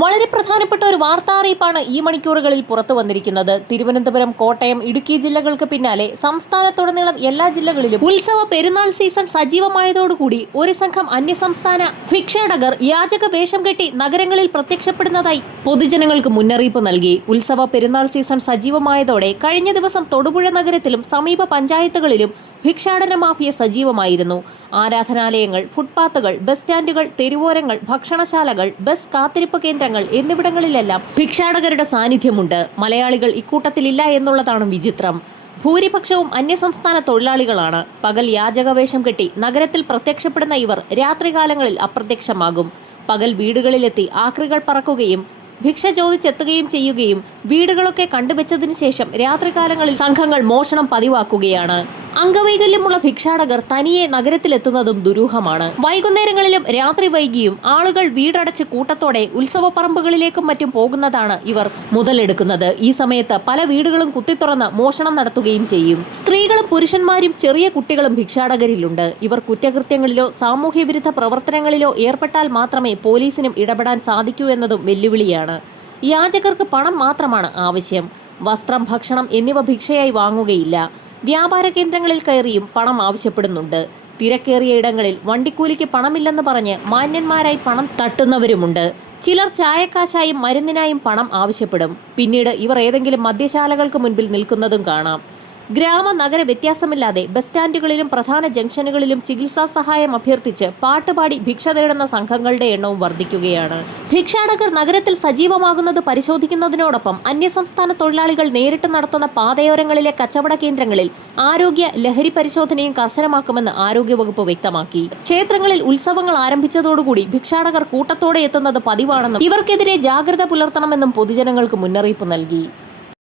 വളരെ പ്രധാനപ്പെട്ട ഒരു വാർത്താ അറിയിപ്പാണ് ഈ മണിക്കൂറുകളിൽ പുറത്തു വന്നിരിക്കുന്നത്. തിരുവനന്തപുരം കോട്ടയം ഇടുക്കി ജില്ലകൾക്ക് പിന്നാലെ സംസ്ഥാനത്തുടനീളം എല്ലാ ജില്ലകളിലും ഉത്സവ പെരുന്നാൾ സീസൺ സജീവമായതോടുകൂടി ഒരു സംഘം അന്യസംസ്ഥാന ഭിക്ഷാടകർ യാചക വേഷം കെട്ടി നഗരങ്ങളിൽ പ്രത്യക്ഷപ്പെടുന്നതായി പൊതുജനങ്ങൾക്ക് മുന്നറിയിപ്പ് നൽകി. ഉത്സവ പെരുന്നാൾ സീസൺ സജീവമായതോടെ കഴിഞ്ഞ ദിവസം തൊടുപുഴ നഗരത്തിലും സമീപ പഞ്ചായത്തുകളിലും ഭിക്ഷാടന മാഫിയ സജീവമായിരുന്നു. ആരാധനാലയങ്ങൾ ഫുട്പാത്തുകൾ ബസ് സ്റ്റാൻഡുകൾ തെരുവോരങ്ങൾ ഭക്ഷണശാലകൾ ബസ് കാത്തിരിപ്പ് കേന്ദ്രങ്ങൾ എന്നിവിടങ്ങളിലെല്ലാം ഭിക്ഷാടകരുടെ സാന്നിധ്യമുണ്ട്. മലയാളികൾ ഇക്കൂട്ടത്തിലില്ല എന്നുള്ളതാണ് വിചിത്രം. ഭൂരിപക്ഷവും അന്യസംസ്ഥാന തൊഴിലാളികളാണ്. പകൽ യാചകവേഷം കെട്ടി നഗരത്തിൽ പ്രത്യക്ഷപ്പെടുന്ന ഇവർ രാത്രികാലങ്ങളിൽ അപ്രത്യക്ഷമാകും. പകൽ വീടുകളിലെത്തി ആക്രികൾ പറക്കുകയും ഭിക്ഷ ചോദിച്ചെത്തുകയും ചെയ്യുകയും വീടുകളൊക്കെ കണ്ടുവച്ചതിനു ശേഷം രാത്രികാലങ്ങളിൽ സംഘങ്ങൾ മോഷണം പതിവാക്കുകയാണ്. അംഗവൈകല്യമുള്ള ഭിക്ഷാടകർ തനിയെ നഗരത്തിലെത്തുന്നതും ദുരൂഹമാണ്. വൈകുന്നേരങ്ങളിലും രാത്രി വൈകിയും ആളുകൾ വീടടച്ച് കൂട്ടത്തോടെ ഉത്സവപ്പറമ്പുകളിലേക്കും മറ്റും പോകുന്നതാണ് ഇവർ മുതലെടുക്കുന്നത്. ഈ സമയത്ത് പല വീടുകളും കുത്തിത്തുറന്ന് മോഷണം നടത്തുകയും ചെയ്യും. സ്ത്രീകളും പുരുഷന്മാരും ചെറിയ കുട്ടികളും ഭിക്ഷാടകരിലുണ്ട്. ഇവർ കുറ്റകൃത്യങ്ങളിലോ സാമൂഹ്യ വിരുദ്ധ പ്രവർത്തനങ്ങളിലോ ഏർപ്പെട്ടാൽ മാത്രമേ പോലീസിനും ഇടപെടാൻ സാധിക്കൂ എന്നതും വെല്ലുവിളിയാണ്. യാചകർക്ക് പണം മാത്രമാണ് ആവശ്യം. വസ്ത്രം ഭക്ഷണം എന്നിവ ഭിക്ഷയായി വാങ്ങുകയില്ല. വ്യാപാര കേന്ദ്രങ്ങളിൽ കയറിയും പണം ആവശ്യപ്പെടുന്നുണ്ട്. തിരക്കേറിയ ഇടങ്ങളിൽ വണ്ടിക്കൂലിക്ക് പണമില്ലെന്ന് പറഞ്ഞ് മാന്യന്മാരായി പണം തട്ടുന്നവരുമുണ്ട്. ചിലർ ചായക്കാശായും മരുന്നിനായും പണം ആവശ്യപ്പെടും. പിന്നീട് ഇവർ ഏതെങ്കിലും മദ്യശാലകൾക്ക് മുൻപിൽ നിൽക്കുന്നതും കാണാം. ഗ്രാമ നഗര വ്യത്യാസമില്ലാതെ ബസ് സ്റ്റാൻഡുകളിലും പ്രധാന ജംഗ്ഷനുകളിലും ചികിത്സാ സഹായം അഭ്യർത്ഥിച്ച് പാട്ടുപാടി ഭിക്ഷ തേടുന്ന സംഘങ്ങളുടെ എണ്ണവും വർദ്ധിക്കുകയാണ്. ഭിക്ഷാടകർ നഗരത്തിൽ സജീവമാകുന്നത് പരിശോധിക്കുന്നതിനോടൊപ്പം അന്യസംസ്ഥാന തൊഴിലാളികൾ നേരിട്ട് നടത്തുന്ന പാതയോരങ്ങളിലെ കച്ചവട കേന്ദ്രങ്ങളിൽ ആരോഗ്യ ലഹരി പരിശോധനയും കർശനമാക്കുമെന്ന് ആരോഗ്യവകുപ്പ് വ്യക്തമാക്കി. ക്ഷേത്രങ്ങളിൽ ഉത്സവങ്ങൾ ആരംഭിച്ചതോടുകൂടി ഭിക്ഷാടകർ കൂട്ടത്തോടെ എത്തുന്നത് പതിവാണെന്നും ഇവർക്കെതിരെ ജാഗ്രത പുലർത്തണമെന്നും പൊതുജനങ്ങൾക്ക് മുന്നറിയിപ്പ് നൽകി.